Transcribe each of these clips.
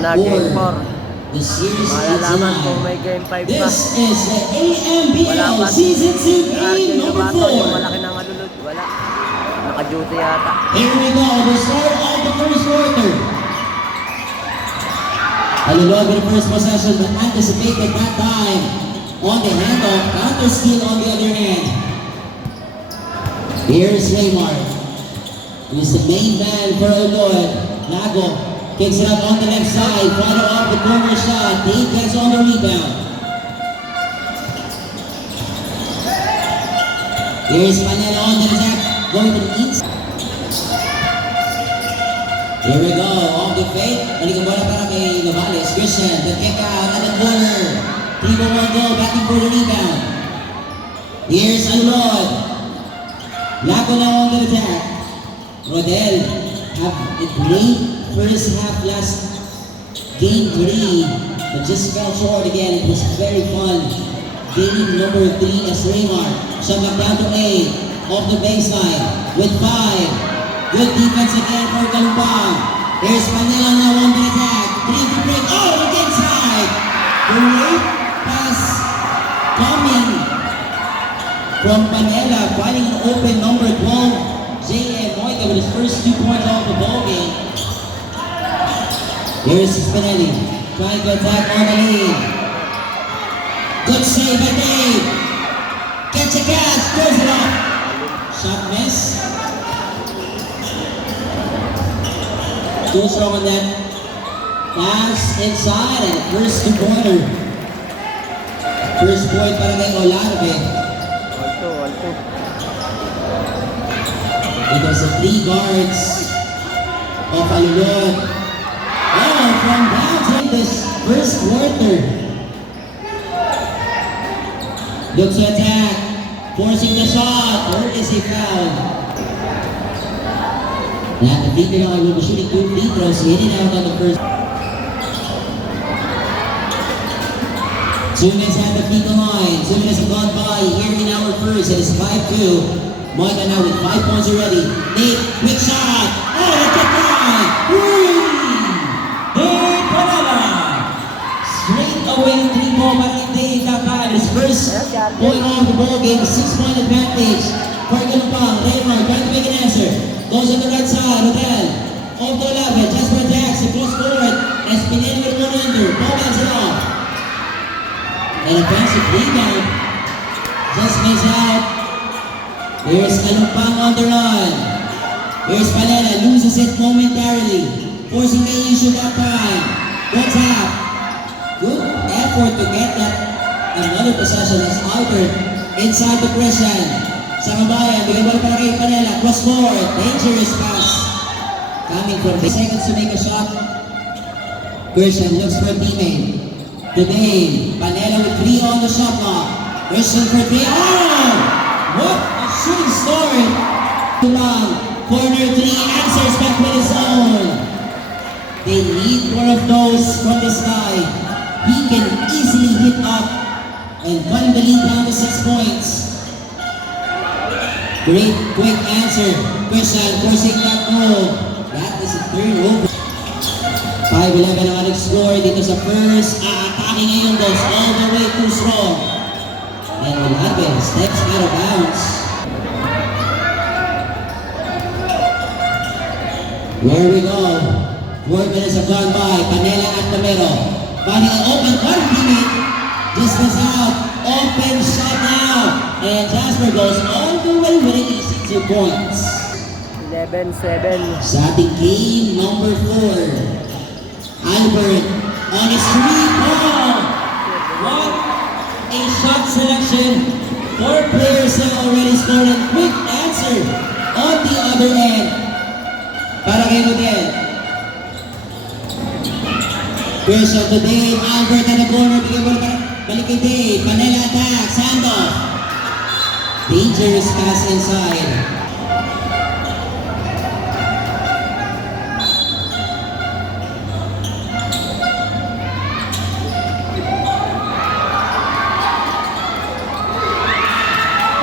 na, for game 4. the series Malalaman kung 89. may game 5 pa. This is the Wala AMBL pa. Season 2 RJ game number Lobato, yung 4. malaki ng alulod. Wala. Naka-duty yata. Here we go, the start of the first quarter. Alulod with the first possession, but anticipated that time on the handoff, counter steal on the other hand. Here's Raymar, who's the main man for Alulod. Lago kicks it up on the left side, follow up the corner shot. Dave gets on the rebound. Here's Manila on the attack, going to the inside. Here we go, off the fake. Balik ang bola para kay Novales. Christian, the kick out at the corner. 3-1 goal, backing for the rebound. Here's Alulod. Lago now on the attack. Rodel have a great first half last game 3, but just fell short again. It was very fun. Game number 3 as Raymar. Shot back down to A, off the baseline with 5. Good defense again for Galumpang. Here's Manila now on the attack. 3 to break. Oh, look inside. Great pass coming from Manila, finding an open number 12. J.M. Moica with his first 2 points off the ball game. Here's Spinelli trying to attack on the lead. Good save by Dave. Catch a catch, throws it off. Shot miss. Too strong on that pass inside and first 2-pointer. First point para kay Olave. All two. It was the 3 guards of Alulod. Oh, from downtown this first quarter. Looks to attack, forcing the shot. There is a foul. Now the free throw will be shooting 2 free throws, hitting out on the first. 2 minutes at the free throw line. 2 minutes have gone by. Here in our first, it is 5-2. Moica now with 5 points already. Nate, quick shot. Oh, the kick line. Dave Panela. Straight away 3-ball para kay Dave Kapal. His first point off the ball game. 6-point advantage. For Galumpang, Raymar trying to make an answer. Goes on the right side, Hotel. Off the 11, Jasper Jackson, close forward. Espinel with 1 under. Ball bounce it off. And offensive rebound. Just makes out. Here's Galumpang on the run. Here's Palena, loses it momentarily. Forcing the issue that time. What's up? Good effort to get that. Another possession as Albert inside the Christian. Sa kabayan, bigyan bola para kay Panela. Cross court, dangerous pass. Coming from the seconds to make a shot. Christian looks for a teammate. Today, Panela with 3 on the shot clock. Christian for 3. Oh! What a shooting story! Corner 3, answers back with his own. They need more of those from this guy. He can easily hit up and cutting the lead down to 6 points. Great quick answer. Christian forcing that goal. That is a turnover. 5-11 ang nag-score dito sa first. Attacking ngayon those all the way too strong. And Olave steps out of bounds. Here we go. 4 minutes have gone by. Panela at the middle. Finding an open teammate. Distance out. Open shot now. And Jasper goes all the way with an easy 2 points. 11-7. Sa ating game number 4. Albert on his 3-ball. What a shot selection. 4 players have already scored and quick answer on the other end. Para kay Rodel. Christian to Dave. Albert at the corner. Bigyan mo para balik kay Dave. Panela attack. Sandoff. Dangerous pass inside.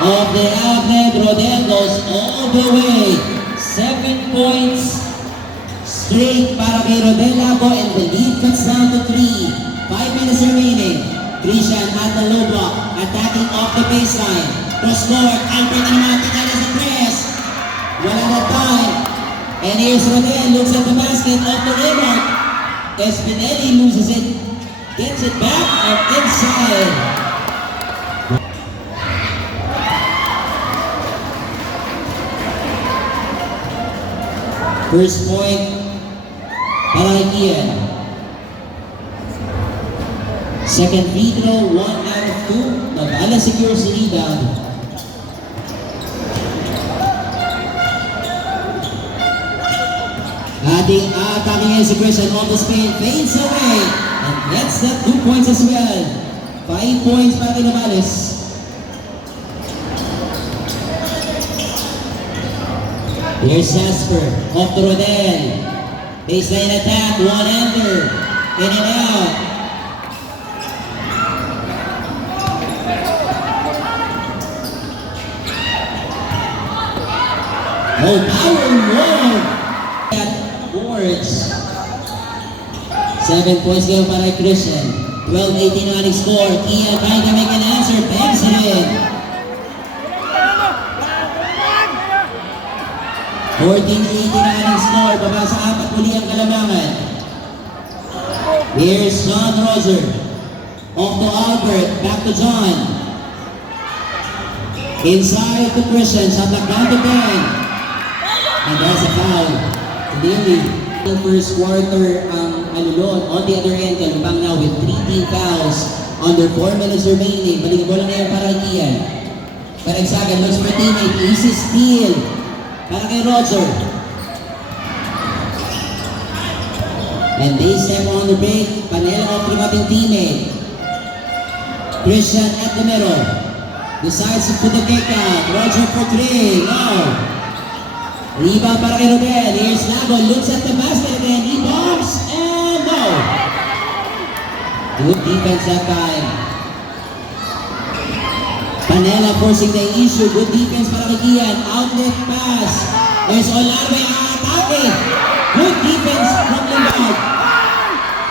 Of the outlet, Rodel goes all the way. 7 points straight para kay Rodel Lago and the lead the low block, attacking off the baseline. Cross court, Albert na naman, Pineda sa press. Wala na time. And here's Rodel, looks at the basket off the rim mark. Espinelli loses it, gets it back and inside. First point, para kay Kian. Second free throw, 1 out of 2. Nabala secures the rebound. Attacking execution on the spin, fades away, and gets that 2 points as well. 5 points para kay Navales. Here's Jasper, off to Rodel. Baseline attack, one-hander, in and out. Oh, power move! At boards. 7 points game para kay Christian. 12-18 on his score. Kian trying to make an answer, bangs it in. 14-18 na ang score, baba sa 4 muli ang Kalamangan. Here's John Roger. Off to Albert, back to John. Inside to Christian, shot back down to Ben. And that's a foul. Daily. The first quarter, Alulon, on the other end, Kalupang now with 3 team fouls. Under 4 minutes remaining, balik bola ngayon para Kian. Paragsagan, looks for teammate, easy steal. Para kay Roger. And they step on the break. Panela off the ating teammate. Christian at the middle. Decides to put the kick out. Roger for 3. No. Rebound para kay Rodel. Here's Lago. Looks at the basket again. He bombs. And no. Good defense that time. Panela forcing the issue. Good defense para kay Kian. Outlet pass. There's Olarbe attacking. Good defense from Lingard.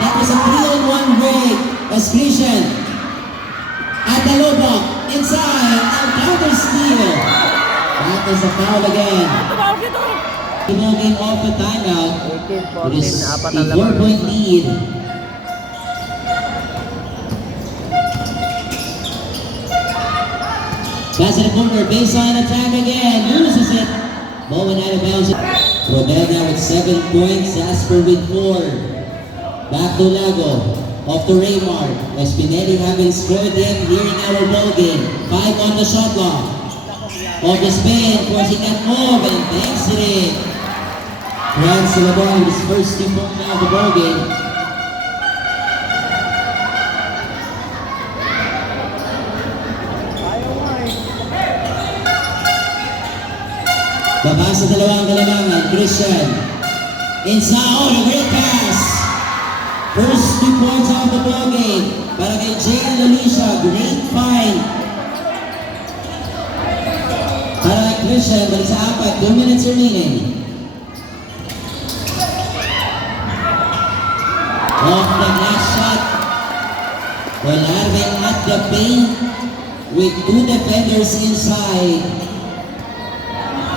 That was a 3-on-1 break. As Christian at the low block. Inside. And counter steal. That is a foul again. Moving off the timeout. 18-14, It is apat a ang laban. 4-point lead. Pass in the corner, baseline attack again, loses it. Ball went out of bounds. Rodel now with 7 points, Jasper with 4. Back to Lago, off to Raymar. Espinelli having scored in here in our ball game. 5 on the shot clock. Off the spin, forcing that move and thanks it in. Grants to the ball with his first 2 points now of the ball game. Baba sa dalawang Kalamangan, Christian. Inside, oh, a great pass. First 2 points of the ball game. Para kay Jay Alicia, great find. Para kay Christian, balik sa 4, 2 minutes remaining. Off the last shot. Olarbe at the paint with 2 defenders inside.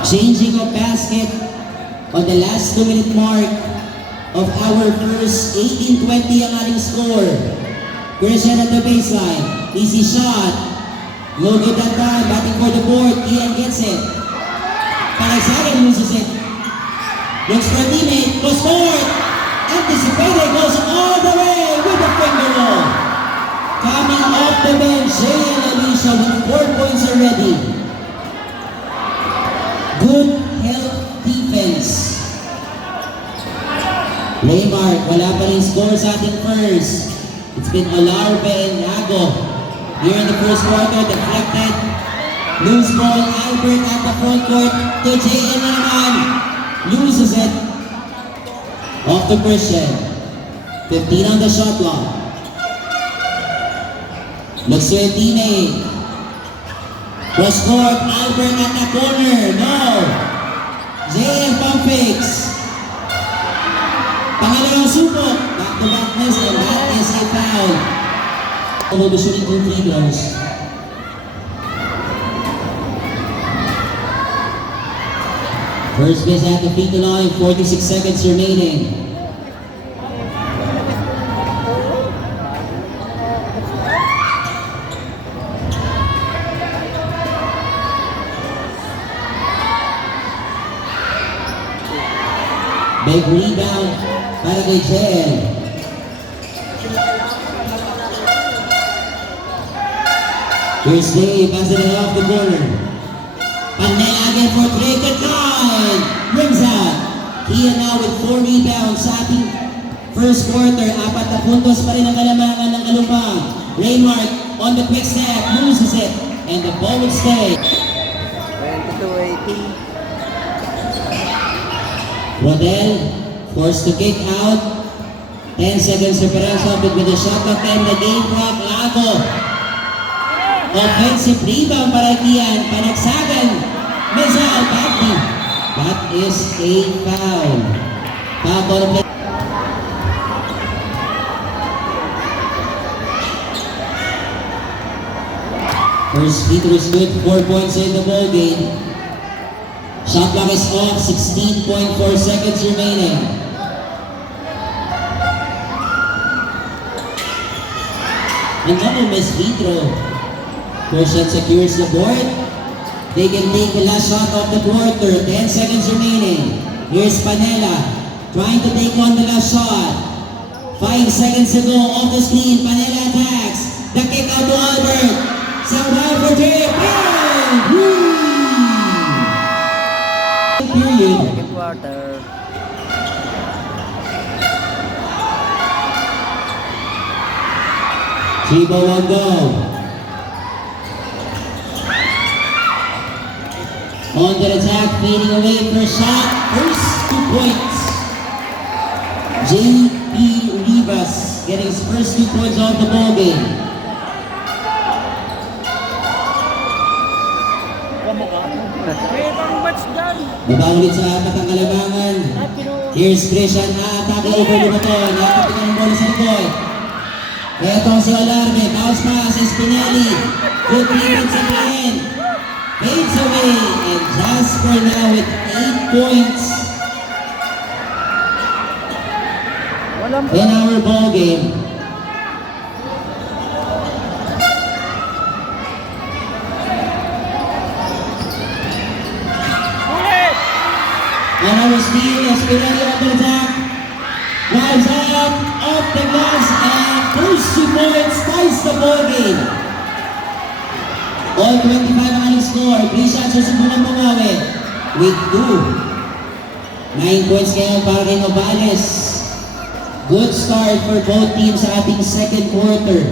Changing of basket on the last 2-minute mark of our first 18-20 ang ating score. Christian at the baseline. Easy shot. No good that time. Batting for the board. Ian gets it. Paragsagan loses it. Looks for a teammate. Goes forward. Anticipated. Goes all the way with the finger roll. Coming off the bench, Jay and Alicia with 4 points already. Good help defense. Raymar, wala pa rin score sa ating first. It's been Olarbe and Lago. Here in the first quarter, deflected. Loose ball, Albert at the front court. To JN na naman. Loses it. Off to Christian. 15 on the shot clock. Looks to a teammate. Cross court, Albert at the corner. No. JN pump fakes. Pangalawang supok. Back to back miss and that is a foul. Although the shooting 2 free throws. First base at the free throw line, 46 seconds remaining. Big rebound para kay Jen. Here's Dave, passes it off the corner. Panela again for 3, good line! Rims out. He now with 4 rebounds sa ating first quarter. 4 na puntos pa rin ang kalamangan ng Kalumpang. Raymark on the quick step, loses it, and the ball will stay. 22-18. Rodel forced to kick out. 10 seconds differential with the shot clock and the game clock. Lago. Offensive rebound para Kian. Panagsagan. Mizal Bagdi. That is a foul. Foul play. First free throw is good. 4 points in the ball game. Shot clock is off, 16.4 seconds remaining. Another missed free throw. Christian secures the board. They can take the last shot of the quarter. 10 seconds remaining. Here's Panela trying to take on the last shot. 5 seconds to go off the screen. Panela attacks. The kick out to Albert. Somehow for Jay. Period. Second quarter. Chibo will go. On the attack, fading away first shot. First 2 points. J.P. Rivas getting his first 2 points off the ball game. Baba ulit sa Batang Kalabangan. Here's Christian, atake over the baton. Nakapitan ang bola sa likod. Ito si Alarme, bounce pass, Espinelli. Good clearance at the end. Fades away, and Jasper now with 8 points in our ball game. And our steal, Espinelli on the attack. Drives up, off the glass, and first 2 points ties the ball game. All 25 ang aling score. 3 shots sa sumunang bumawi. With 2. 9 points kaya para kay Novales. Good start for both teams sa ating second quarter.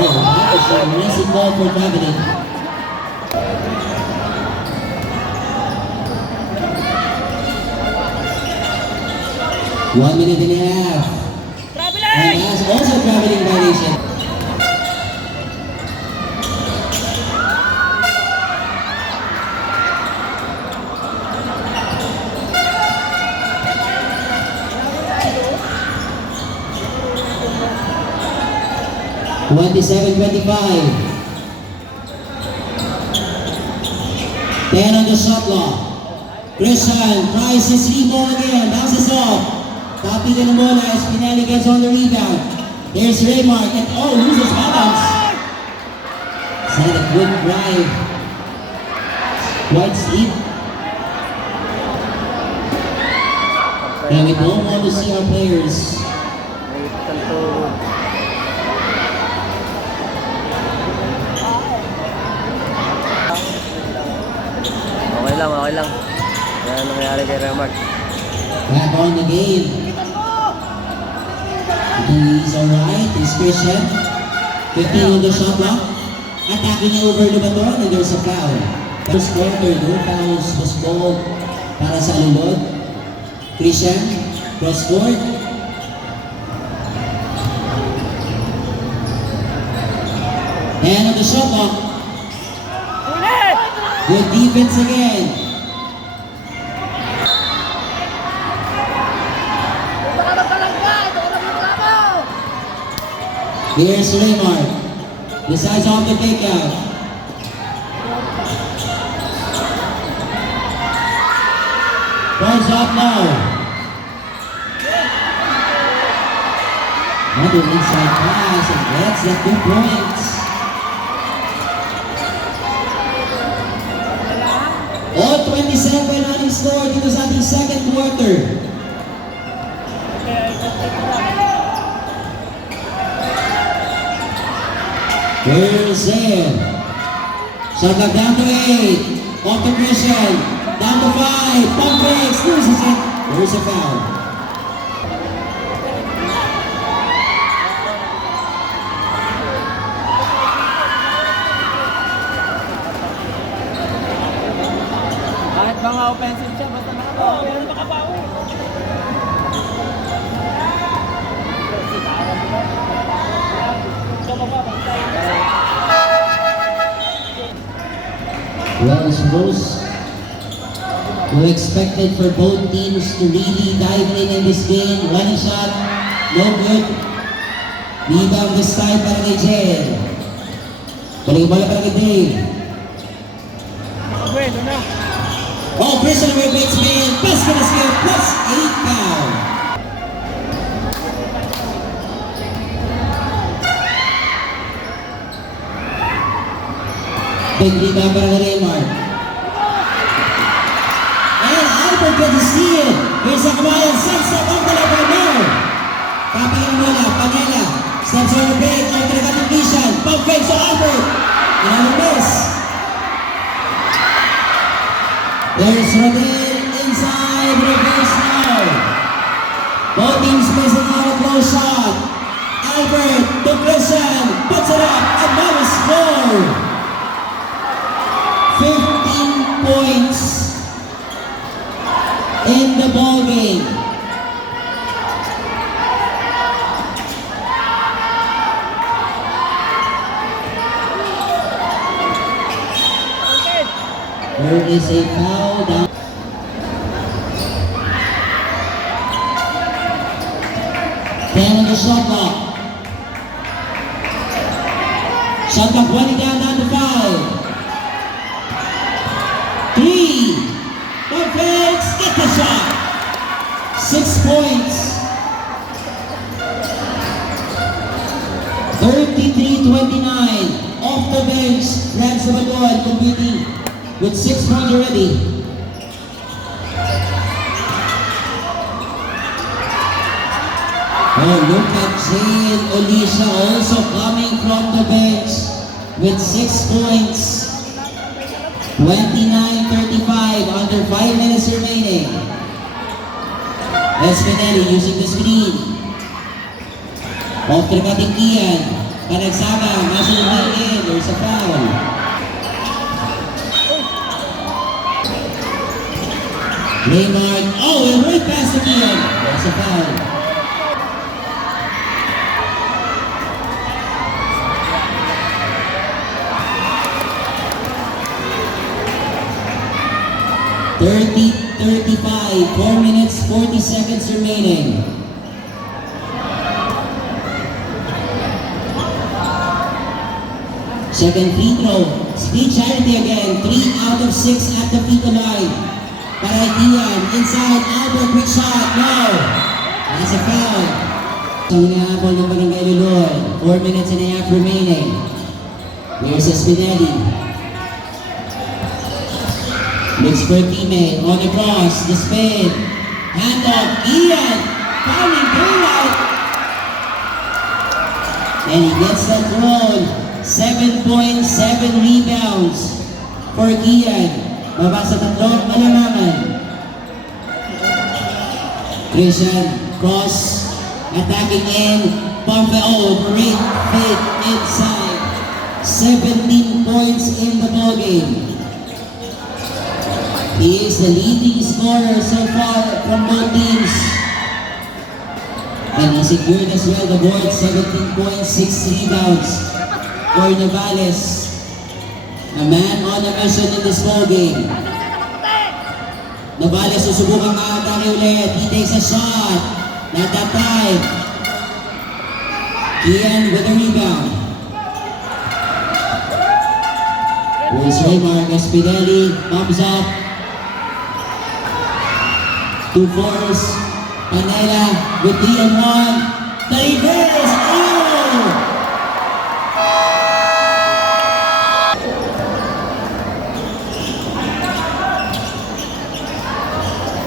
Oh, that is a racing ball for traveling. One minute and a half. And that's also traveling violation. $27-25. 10 on the shot clock. Christian tries his 3 ball again. Bounces off. Copy the bola. Espinelli gets on the rebound. There's Raymark and loses balance. Set a good drive. Quite steep. And we don't want to see our players. Okay lang. Yan ang nangyari kay Remark. Back on the game. He's alright. He's Christian. 15 on the shot clock. Attacking over the baton and there's a foul. First quarter, no fouls was called para sa Alulod. Christian, cross court. And on the shot clock. Good defense again. Here's Raymar. Decides off the takeout. Ball's off now. Another inside pass and gets the 2 points. All 27 running score dito sa ating second quarter. Here's there. Shot clock down to 8. Off the Christian. Down to 5. Pump fakes. Loses it. There's a foul. Kahit mga offensive siya, basta nakabawi. Pero nakabawi. Well, I suppose we expected for both teams to really dive in this game. One shot, no good. Rebound this time para kay Jen. Balik bola para kay Dave. Oh, Christian Rebate Smith, basket skill plus 8 foul. Big rebound para kay Raymar. And Albert gets a steal. Here's a Kamayan, sets up on the level now. Copy ang bola, Panela. Steps on the break, on the completion. Pump fake to Albert. Another miss. There's Rodel inside, reverse now. Both teams missing out a close shot. Albert to Christian, puts it up, another score. 15 points in the ball game. There is a foul down. Ten on the shot clock. Shot clock running down to 5. 3. Perfect. Get the shot. 6 points. 33-29. Off the bench. Lance Sabadoan competing with 6 points already. Oh, look at Jane Olisha also coming from the bench with 6 points. 29-35, under 5 minutes remaining. Espinelli using the screen. Off to the cutting Ian. Panagsaga, muscle in. There's a foul. Raymar, oh, and right past the Ian. There's a foul. Thirty, 35, 4 minutes, 40 seconds remaining. Second free throw. Speed Charity again. 3 out of 6 at the free throw line. Para Ian, inside, Albert, quick shot. No! That's a foul. So hinahabol ng Barangay Lulod. 4 minutes and a half remaining. Here's Espinelli. Looks for a teammate on the cross, the spin, hand off, Ian, fouling daylight, and he gets that thrown. 7 points, 7 rebounds for Ian. Baba sa tatlong malamangan. Christian, cross, attacking in, pump it over, great fit inside. 17 points in the ballgame. He is the leading scorer so far from both teams. And he secured as well the board, 17 points, 6 rebounds for Novales. A man on a mission in this ball game. Novales susubukang makatake ulit. He takes a shot. Not that time. Kian with the rebound. Here's Raymar Gaspidelli, thumbs up. 2-4s. Panela with 3-on-1. The reverse. Oh!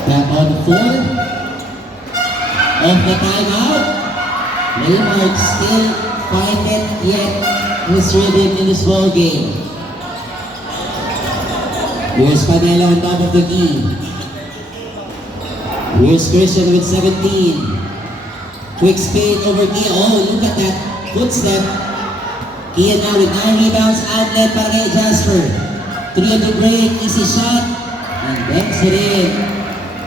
Back on 4. Off the timeout. Raymar still find it yet his rhythm in this ball game. Here's Panela on top of the key. Here's Christian with 17. Quick spade over Kia. Oh, look at that footstep. Kia now with 9 rebounds. Outlet para kay Jasper. 3 on the break. Easy shot. And banks it in.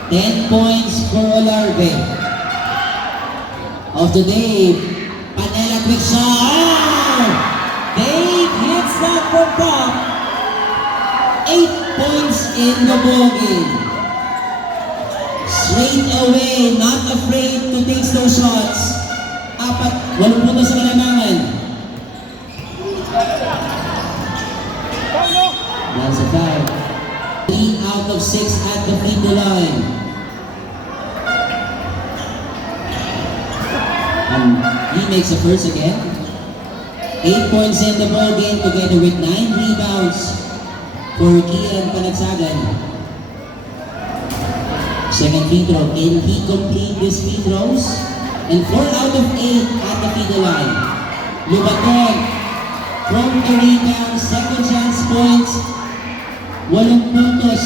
10 points for Olarbe. Of the day, Panela quick shot. Oh! Dave hits that from top. 8 points in the ball game. Straight away, not afraid to take those shots. 8 puntos sa kalamangan. That's a foul. 3 out of 6 at the free throw line. And he makes a first again. 8 points in the ball game together with 9 rebounds for Kian Panagsagan. Second free throw, can he complete these free throws? And 4 out of 8 at the free throw line. Lubaton from the rebound, second chance points. 8 puntos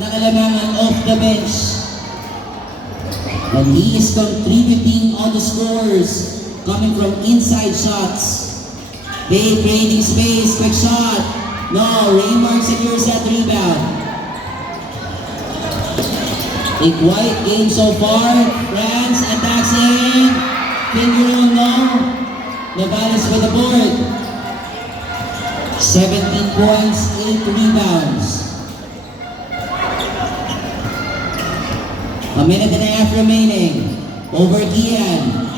na kalamangan off the bench. And he is contributing on the scores coming from inside shots. They creating space, quick shot. No, Raymar secures that rebound. A quiet game so far. France attacks in. Finger on long. Navales with the board. 17 points, 8 rebounds. A minute and a half remaining. Over Kian.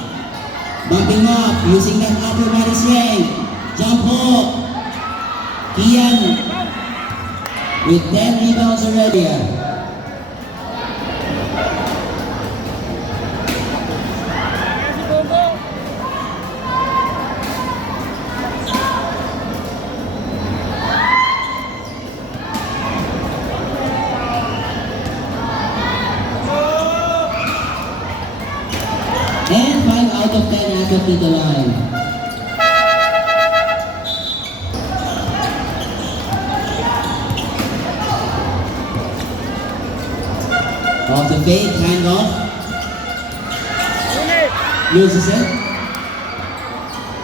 Bumping up, using that upper body strength. Jump hook. Kian with 10 rebounds already. And 5 out of 10 at the free throw line. Off the fake, handoff. Loses it.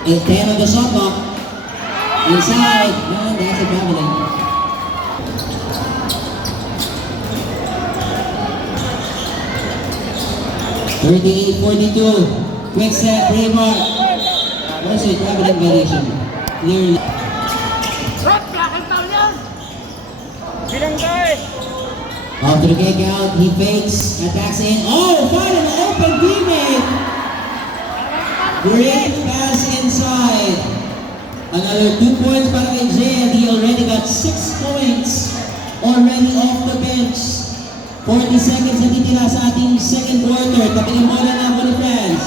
10 on the shot clock. Inside. And that's a traveling. Thirty-eight, 42. Quick set, Raymar. Also a traveling variation. Clearly. After the kick out, he fakes, attacks in. Oh, final open teammate. Great pass inside. Another 2 points para kay Jay, and he already got 6 points already off the bench. 40 seconds na titira sa ating second quarter. Tapingin mo na ako ni France.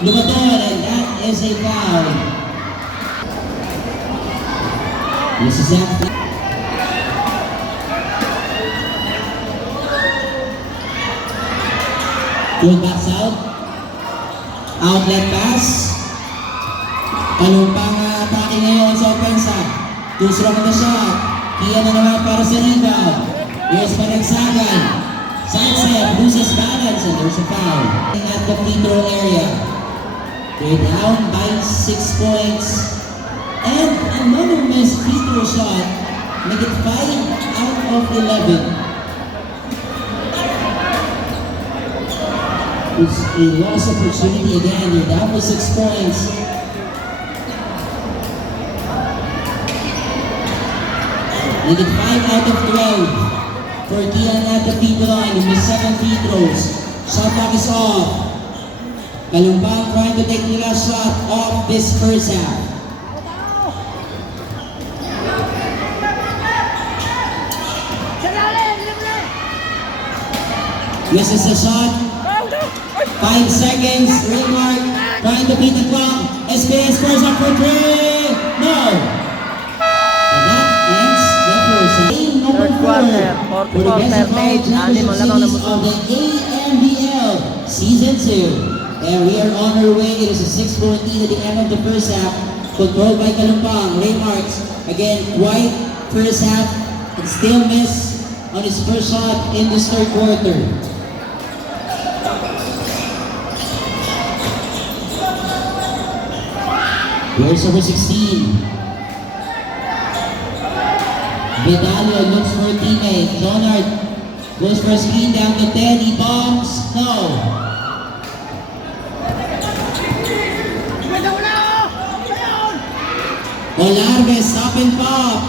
Lumaton, and that is a foul. This is that. Good backs out. Outlet pass. Kalumpang atake ngayon sa opensa. Too strong na shot. Kian na naman para sa rebound. Here's Panagsagan. Sidestep, loses balance, and there's a foul. At the free throw area. They're down by 6 points. And another missed free throw shot. Make it 5 out of 11. It's a lost opportunity again. They're down by 6 points. Make it 5 out of 12 for Kian at the free throw line. He missed 7 free throws. Shot clock is off. Kalumpang trying to take the last shot of this first half. Misses the shot. 5 seconds. Raymart trying to beat the clock. SBS scores up for 3. No. And that ends the first half. Game number Third 4 quarter, for the Quezon 44-38. College Anim ang lamang Championship na Series of the AMBL Season 2. And we are on our way. It is a 6-point lead at the end of the first half. Controlled by Kalumpang. Raymart again, quite first half and still miss on his first shot in this third quarter. Here's number 16. Vidalio looks for a teammate. Leonard goes for a screen down to 10. He bombs. No. Olarves, stop and pop.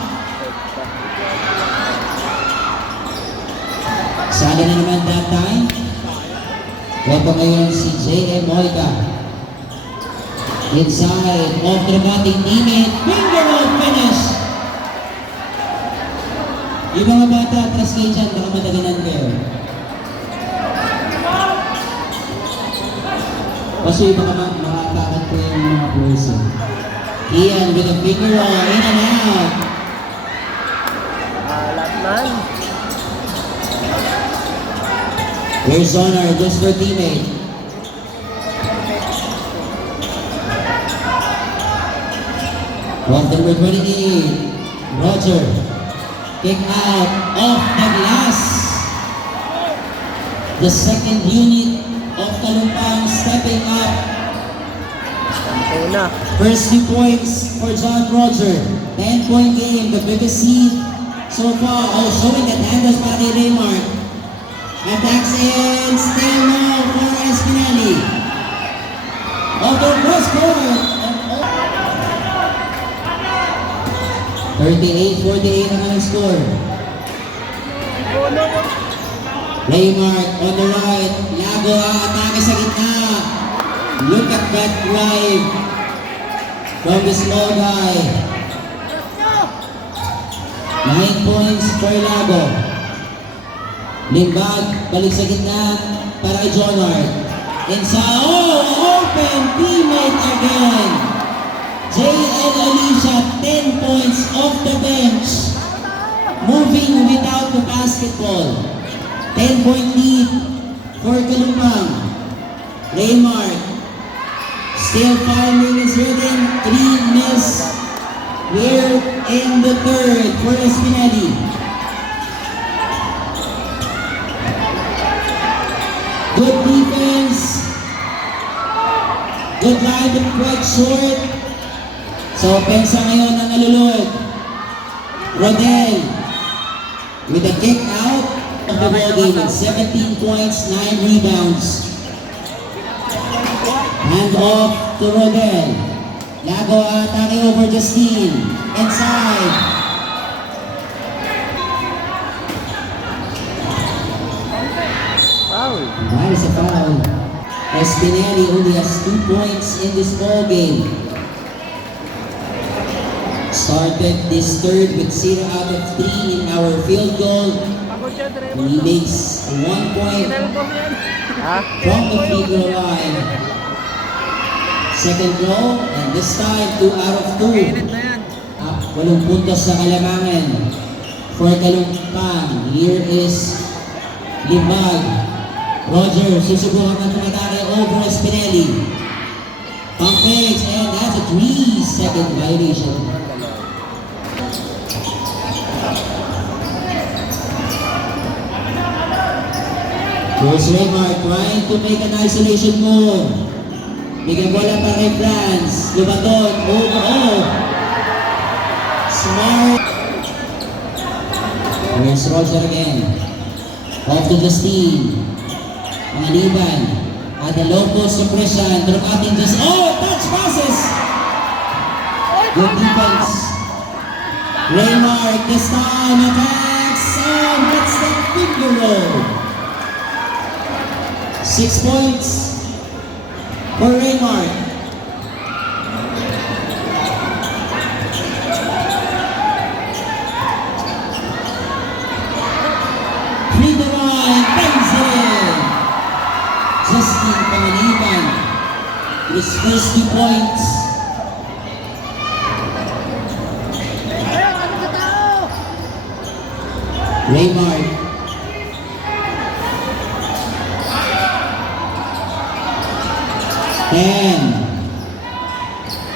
Sada na naman that time. Wepo ngayon si J.M. Moica. Inside, off the batting teammate. Finger roll finish. Yung mga bata, atras kayo dyan, baka madalinan kayo. Kasi baka makatakan ko yung mga person. Ian with a finger roll, in and out. Alat man. Here's Zonar, just for teammate. Off number 28, Roger. Kick out off the glass. The second unit of Kalumpang stepping up. Una. First 2 points for John Roger. 10-point game, the biggest seed so far. Oh, showing that handles para kay Raymart. Attacks in, still no for Espinelli. Off the cross court. 38-48 ang kanilang score. Raymart on the right. Lago atake sa gitna. Look at that drive from the small guy. 9 points for Lago. Limbag, balik sa gitna para kay Jonard. Inside, open teammate again. J.L. Alicia, 10 points off the bench. Moving without the basketball. 10-point lead for Kalumpang. Raymart still finding his rhythm. 3 miss. We're in the third for Espinelli. Good defense. Good line but quite short. So, pensa ngayon ang nalulod. Rodel with a kick out of the ball game with 17 points, 9 rebounds. Hand off to Rodel. Lago atake over Justine. Inside. Foul. That is a foul. Espinelli only has 2 points in this ball game. Started this third with 0 out of 3 in our field goal. He makes 1 point Ha? from the free throw line. Second row, and this time 2 out of 2. Up 8 puntos sa Kalamangan. For Kalumpang, here is Limbag. Roger, susubukan ng tumatake over Espinelli. Pump fakes, and that's a 3-second violation. Here's Raymart trying to make an isolation move. Bigyan bola para kay Franz. Lubaton. Oh. Smart. Here's Roger again. Off to Justine. Pangaliban. At the low post to Christian. Dropatin just. Oh! Touch passes! Good defense. Raymart this time attacks and gets the finger roll. 6 points for Raymart. Free the line, bangs it in. Justin Pangaliban, his first 2 points. Raymart.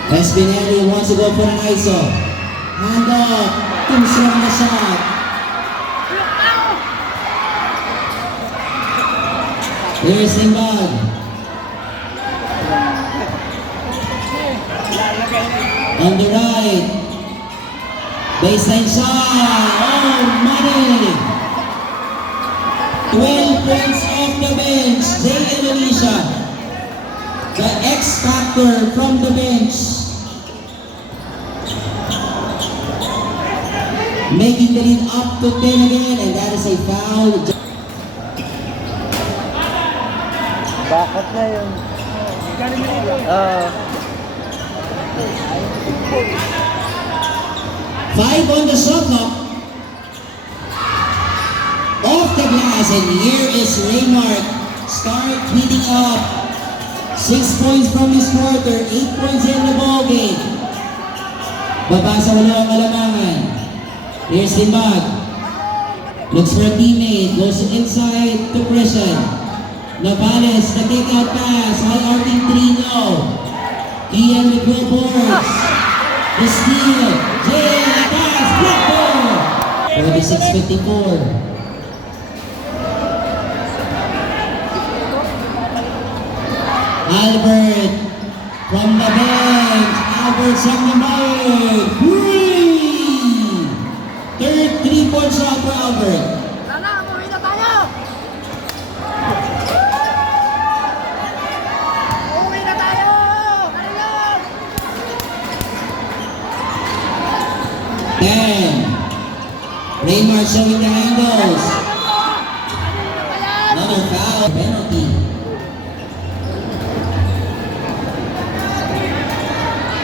Espinelli wants to go for an ISO. Hand up. Too strong the shot. Here's Simbag. On the right. Baseline shot. Oh, money. 12 points off the bench. Jay Indonesia. The X Factor from the bench. Making the lead up to 10 again, and that is a foul. Bakit na yun? Five on the shot clock. Off the glass, and here is Raymart. Start heating up. 6 points from this quarter, 8 points in the ball game. Babasa wala ang kalamangan. Here's Simbag. Looks for a teammate, goes inside to Christian. Navales, the take out pass, high arcing 3, no. Ian with 12 boards. The steal, Jay, pass, blocker. 46-54. Albert from the bench. Albert Sangamay. Third 3-point shot for Albert. Sana, umuwi na tayo! Umuwi na tayo! Kanilang! 10. Raymart showing the handles. Ayan! Another foul. Penalty.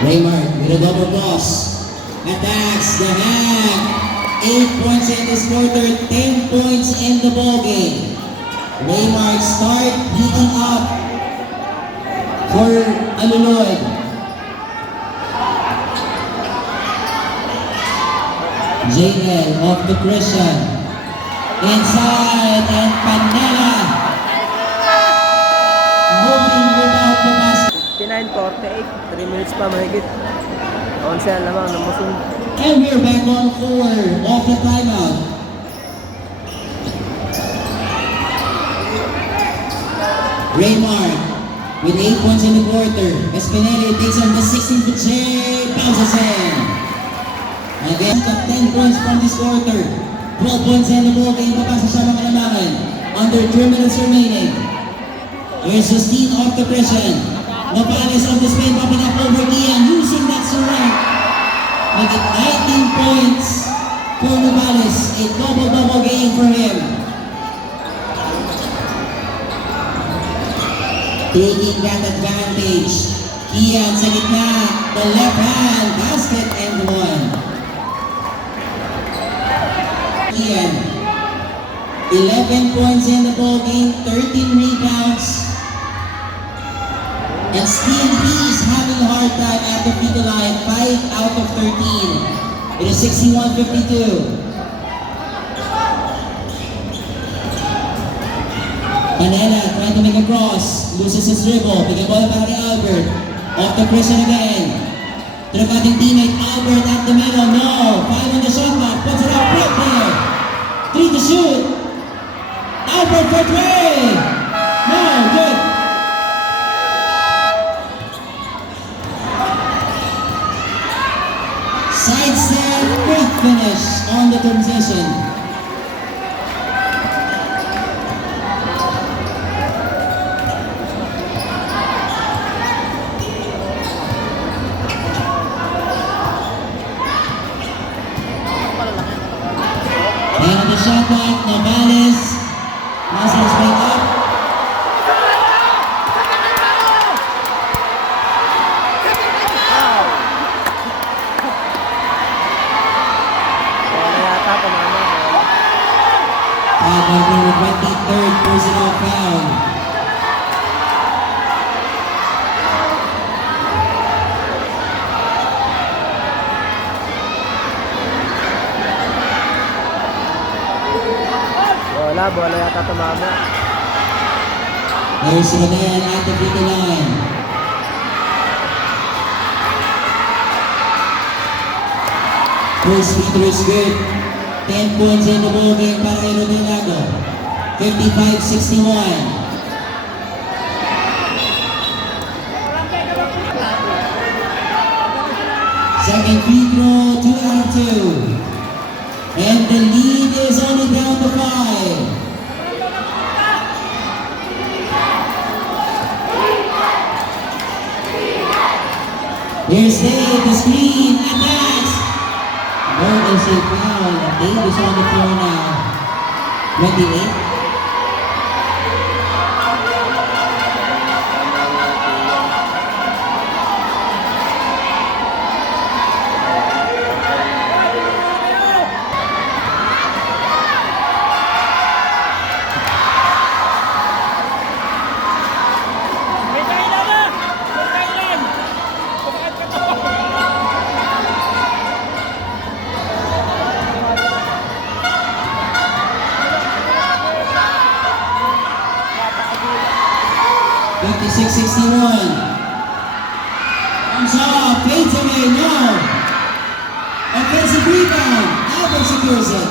Raymart with a double cross. Attacks the hand. 8 points in this quarter, 10 points in the ball game. Raymart start heating up for Aluloy. JL off to Christian. Inside and Panela moving without the basket. 59-48, 3 minutes pa mahigit. 11 lamang ng Musun. And we're back on 4 off the timeout. Raymart with 8 points in the quarter. Espinelli takes on the 16th to Jay, bounces in. Again, got 10 points from this quarter. 12 points in the ball game. Papasa siya ng kalamakan. Under 3 minutes remaining. Here's Justine off the Christian. Navales on the spin, popping up over Ian, using that surround. Make it 19 points for Navales. A double-double game for him. Taking that advantage. Ian sa gitna, the left hand, basket and one. Ian, 11 points in the ball game, 13 rebounds. And still he is having a hard time at the free throw line, 5 out of 13. It is 61-52. Panela trying to make a cross, loses his dribble, bigyan bola para kay Albert. Off the Christian again. To the cutting teammate, Albert at the middle, no. 5 on the shot clock, puts it up right there. 3 to shoot. Albert for 3. No, good. Side step, great finish on the transition. And on the shot clock, Navales. Muscles wake up. bola yata tumama. There's Rodel at the free throw line. First free throw is good. 10 points in the ball game para kay Rodel Lago. 55-61. Second free throw, 2 out of 2. And the lead is only down to 5. Here's Dave, the screen, and that's... There is a foul. Dave is on the floor now. 28. Comes off, fades away, no. Offensive rebound, Albert secures it.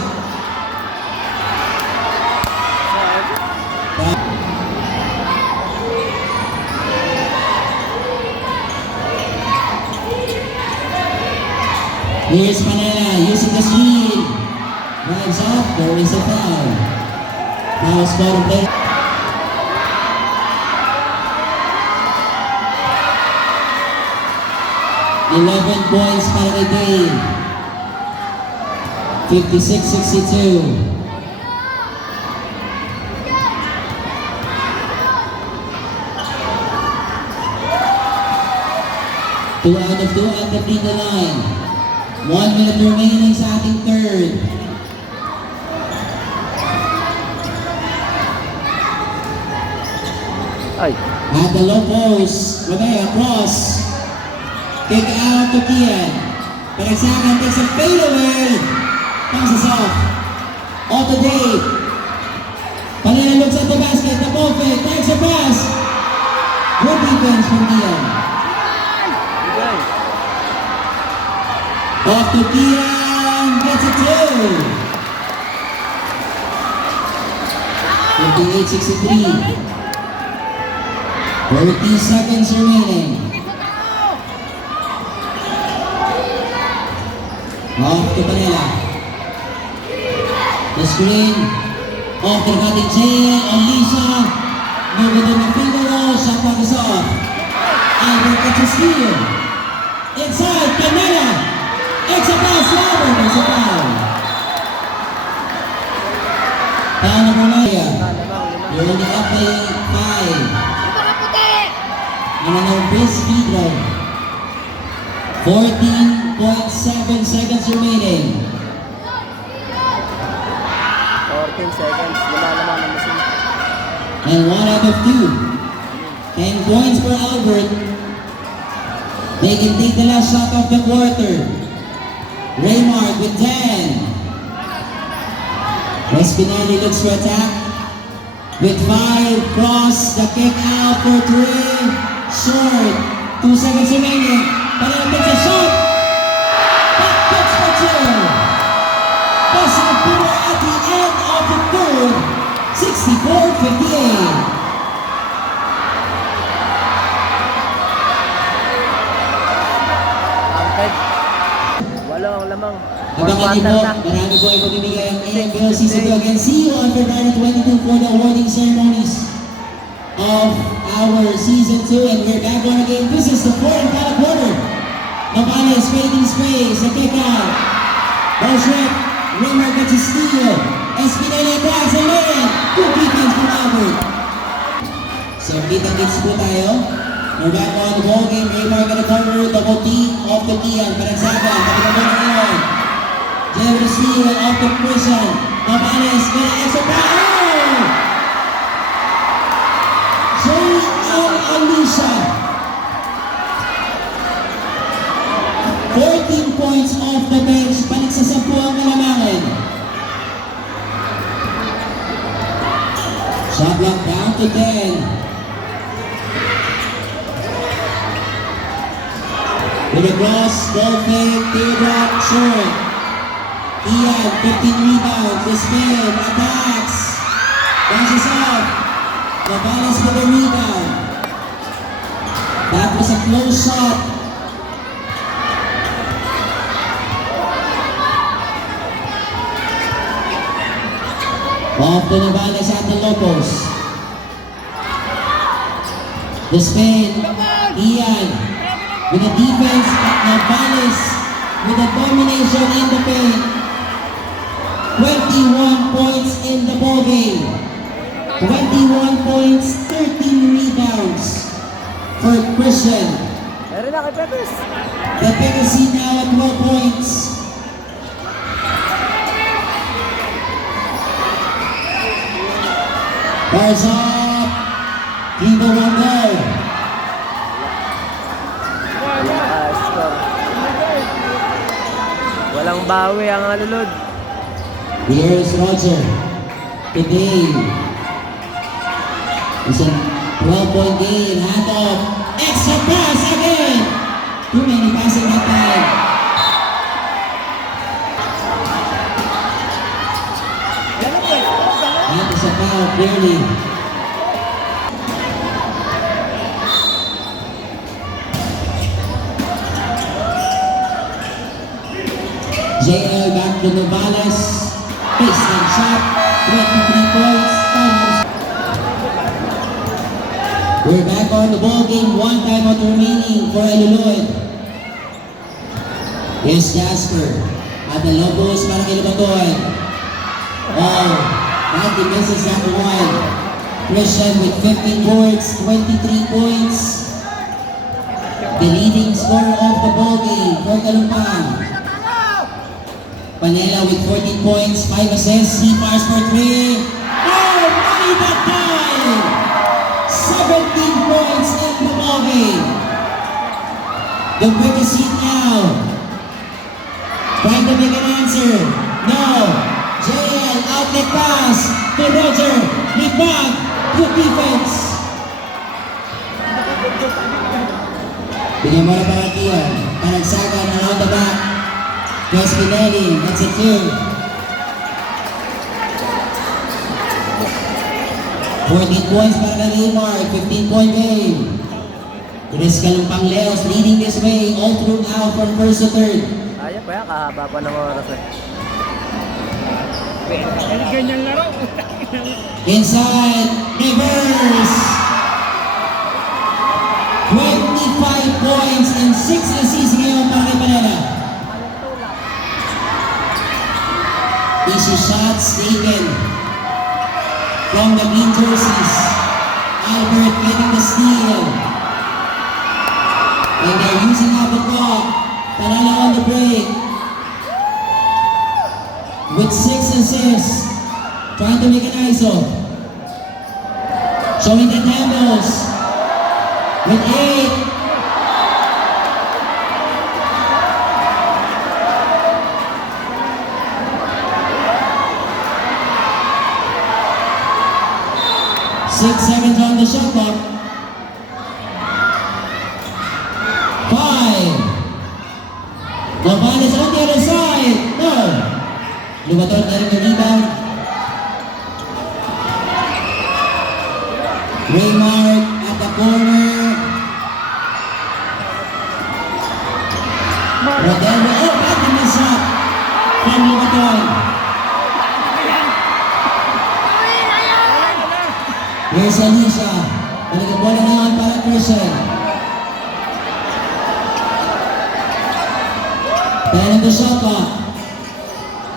Here's Panela using the screen. Drives off, there is a foul. Foul score play. Eleven points para kay Dave. 56-62. Two out of two at the free throw line. 1 minute remaining sa ating third. Ay. At the low post, Romeo cross. Kick out to Kian. Panagsakan takes a fade away. Passes off. Off to Dave. Panela looks at the basket. The ball fake. Takes a pass. Good defense from Kian. Off to Kian. Gets it two. 58-63. 30 seconds remaining. Off to Panela. The screen. Off to the cutting chain. Alicia. Moving in the finger roll. Shot clock is off. Albert gets a steal. Inside. Panela. It's a pass. Albert. It's a foul. Foul number 9. You're only up by 5. And another base speed run. 14.7 seconds remaining. 14 seconds. Lumalaman ng machine. And 1 out of 2. 10 points for Albert. They can take the last shot of the quarter. Raymart with 10. Espinali looks to attack. With 5, cross, the kick out for 3. Short. 2 seconds remaining. Panela takes a shot. That gets for 2. Buzzing Peter at the end of the third. 64-58. Counted. Walo ang lamang. Abangan niyo po, marami po ay pamimigay ang NFL Season 2 again. See you on February 22 for the awarding ceremonies of our Season 2. And we're back on again. This is the fourth and final quarter. Navales fading space, a kick out. Ballshrek, Rimmer gets a steal. Espinali attacks and in. Good defense from Albert. So kita-kits po tayo. We're back on the ball game. Rimmer gonna cover double team off the Kian. Panagsakan, kapag mo na ngayon. Jerry steal off the prison. Navales gonna extra power. Jay and Alicia. 14 points off the bench. Balik sa 10 ang kalamangan. up to 10. With a cross, ball fake, teardrop, short. Ian, 15 rebounds, the spin, attacks. Bounces up. Navales with the rebound. That was a close shot. Off to Navales at the Lobos. The spin, Ian. With the defense, Navales with the domination in the paint. 21 points in the ball game. 21 points, 13 rebounds for Christian. Meron na kay Pepes. The Pecos seed now at 12 points. Bars up. Vivo one goal. Score. Walang bawi ang alulod. Here's Roger. Today. It's a 12-point game. Hand off. Extra pass again. Too many passing that time. That is a foul, clearly. JL back to Navales. Baseline shot. 23 points. We're back on the ball game. One timeout remaining for Iloilo. Here's Jasper. At the Lobos para kay Lubaton. Oh, that misses that one. Christian with 15 boards, 23 points. The leading scorer of the ball game for Kalumpang. Panela with 14 points, 5 assists, he fires for 3. Oh, money that time! 17 points in the ball game. The quickest hit now. Trying to make an answer. No. JL outlet pass to Roger. Rebound. Good defense. Bigyan mo na para Kian. Panagsagan around the back. Espinelli, that's a 2. 14 points para kay Neymar, 15-point game. It is Kalumpang Leos leading this way all throughout from first to third. Ayaw pa yan, kahaba pa ng oras eh. Ganyan laro. Inside, reverse. 25 points and 6 assists ngayon para kay Panela. Easy shots taken from the green jerseys. Albert getting the steal. And they're using up the clock. Panela on the break. With 6 assists. Trying to make an ISO. Showing the handles. With 8. Six seconds on the shot clock. 5. Laban is on the other side. No. Lumaton na rin yung rebound. Raymart at the corner. Rodel, oh, back in the shot from Lumaton. Here's Alicia. Pinagbola na naman para Christian. Then in the shot clock.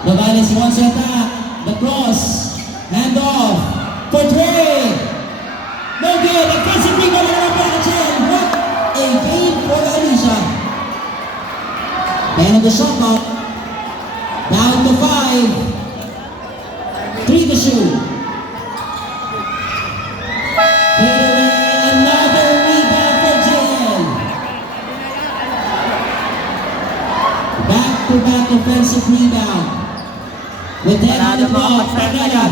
Navales wants to attack. The cross. Hand off. For 3. No good. Offensive rebound na naman para Chen. What a game for Alicia. Then in the shot clock. Down to 5. 3 to shoot. Another rebound for JL. Back-to-back offensive rebound. With 10 on the clock, Panela.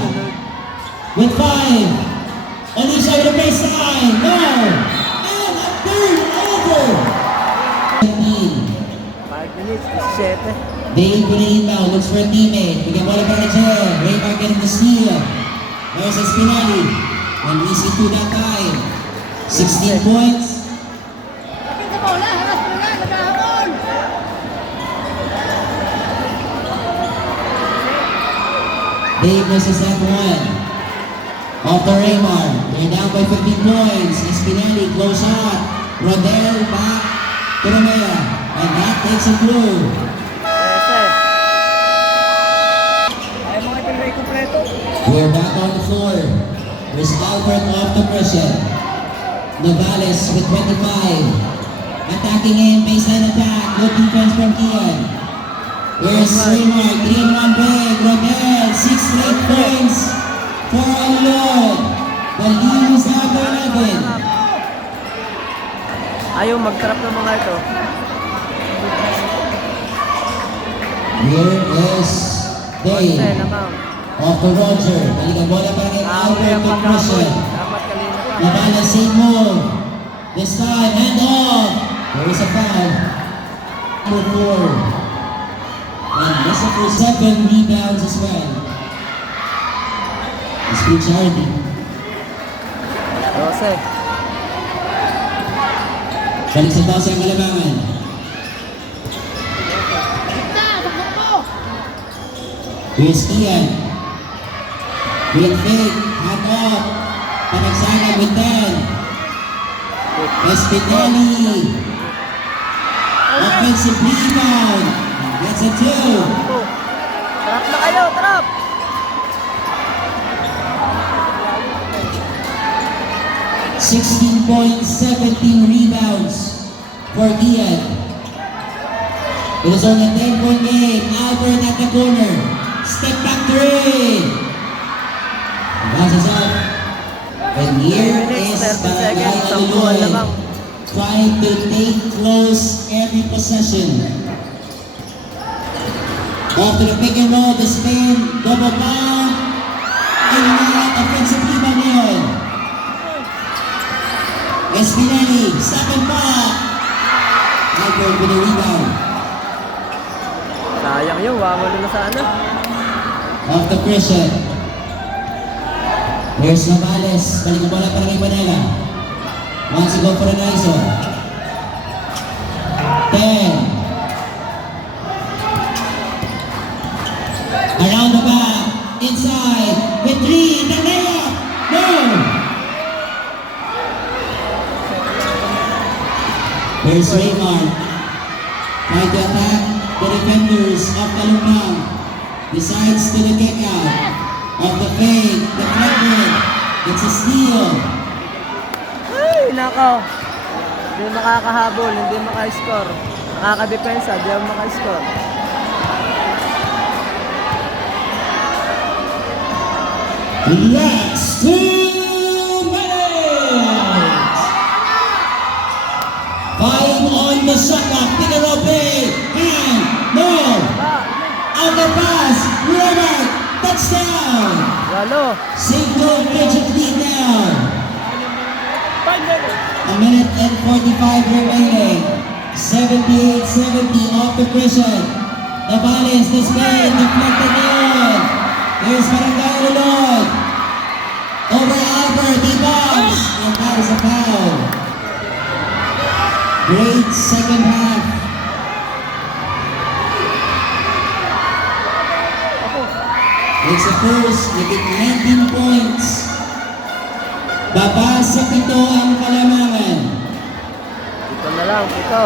With 5. Alicia Drive to the baseline. No. And a turnover. 15. 5 minutes, 17. Dave with an inbound, looks for a teammate. Bigyan bola para kay Jer. Raymar getting the steal. There's Espinali. And easy to that time. 16 points. Dave versus F1. Off the Raymar. They're down by 15 points. Espinali close shot. Rodel back to Romea. And that takes it through. We're back on the floor. There's Albert off the pressure. Navales with 25. Attacking in, baseline attack. Good defense from Kian. Here's Raymar, 3-1 break. Rodel, 6 straight points for Alod. The lead is now to 11. Ayaw mag-trap ng mga ito. Here is Dave. 11 naman. Off to Roger. Balikan bola para kay Albert to pressure. Dapat kanina pa. Navales, same move. This time, hand off. There is a foul. Number 4. And listen for 7 rebounds as well. It's good charity. 12. Balik sa tao sa Kalamangan. Here's Ian. With fake, hand off. Panagsagan with 10. Espinali. Offensive rebound. Gets a 2. Trap na kayo, trap! (16.17 rebounds for Ian. It is only a 10-point game. Albert at the corner. Step back 3. Bounces up. And here 3 minutes, is 30 seconds. Barangay Tambuhan Aluloy lamang. trying to take close every possession. After the pick and roll, the spin, double down, and now offensive rebound ngayon. Espinali, second ball. Albert with a rebound. Sayang yun, wamalo na sana. Off the pressure. Here's Navales. Balik ang bola para kay Manila. Wants to go for an ISO. 10. Around the back. Inside. With 3. The layup. No. Here's Raymar. Trying to attack the defenders of Kalumpang. Decides to the kick out of the fake. Deflected. It's a steal. Ay, nako. Hindi makakahabol, hindi maka-score. Nakaka-depensa, hindi ako maka-score. Last 2 minutes. 5 on the shot clock. Figaro Bay. And no. Out the pass. Robert. Touchdown. Walo. Single digit lead now. A minute and 45 remaining. 78-70 off the pressure. Navales, this man deflected in. Here's Barangay Aluloy. Over Albert, he bombs. And that is a foul. Great second half. It's the first, naging 19 points. Babasag ito ang Kalamangan. Ito na lang, ito.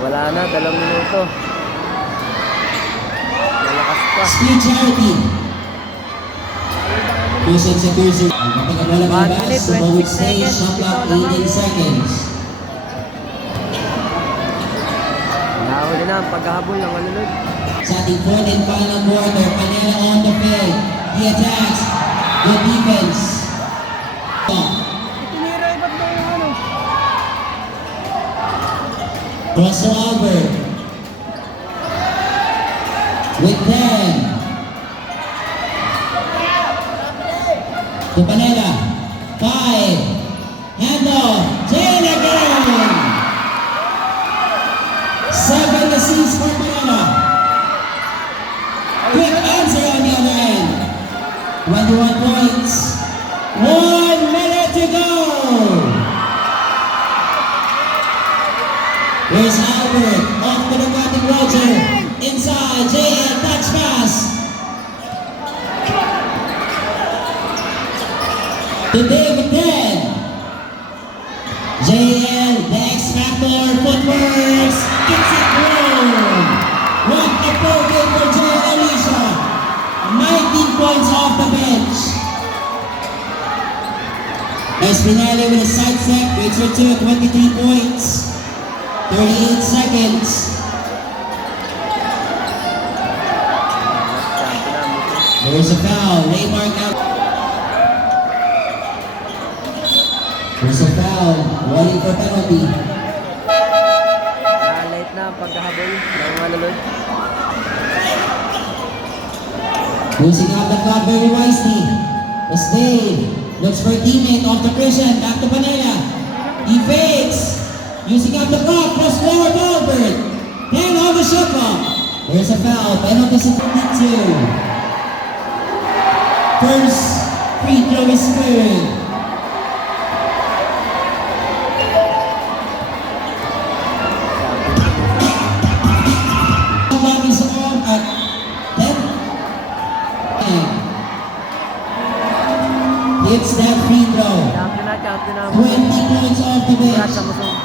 Wala na, 2 minuto. Malakas pa. Speed charity. Kusog sa cursor. Ang kapag-wala 1 palabas, minute, sa bawat 26 stage, seconds. shot clock Ito naman. 18 seconds. Nahuli na ang paghahabol ng Alulod. Sa ating fourth and final quarter, Panela on the field. He attacks. Good defense. Tinira iba't na yung ano. Cross to Albert. With 10. to Panela. 5. Handle. Jane again. 7 assists for Panela. Quick answer on the other end. 21 points. 1 minute to go. Here's Albert. Off to the cutting Roger. Inside. JL touch pass. To David Ted. JL, the X Factor, footworks, gets it home. What a pro game for JL Alicia. 19 points off the bench. Espinali with a side step, breaks her to 23 points. 38 seconds. There's a foul. Raymark out. There's a foul. Warning for penalty. Late na ang paghahabol ng mga lulod. Using up the clock very wisely. As Dave looks for a teammate off the prison. Back to Panela. He fakes. Using up the clock. Cross forward Albert. Then on the shot clock. There's a foul. Penalty to 52. First free throw is good. Clock is on at 10. Hits that free throw. Champion na. 20 points off the Congrats bench. sa Musong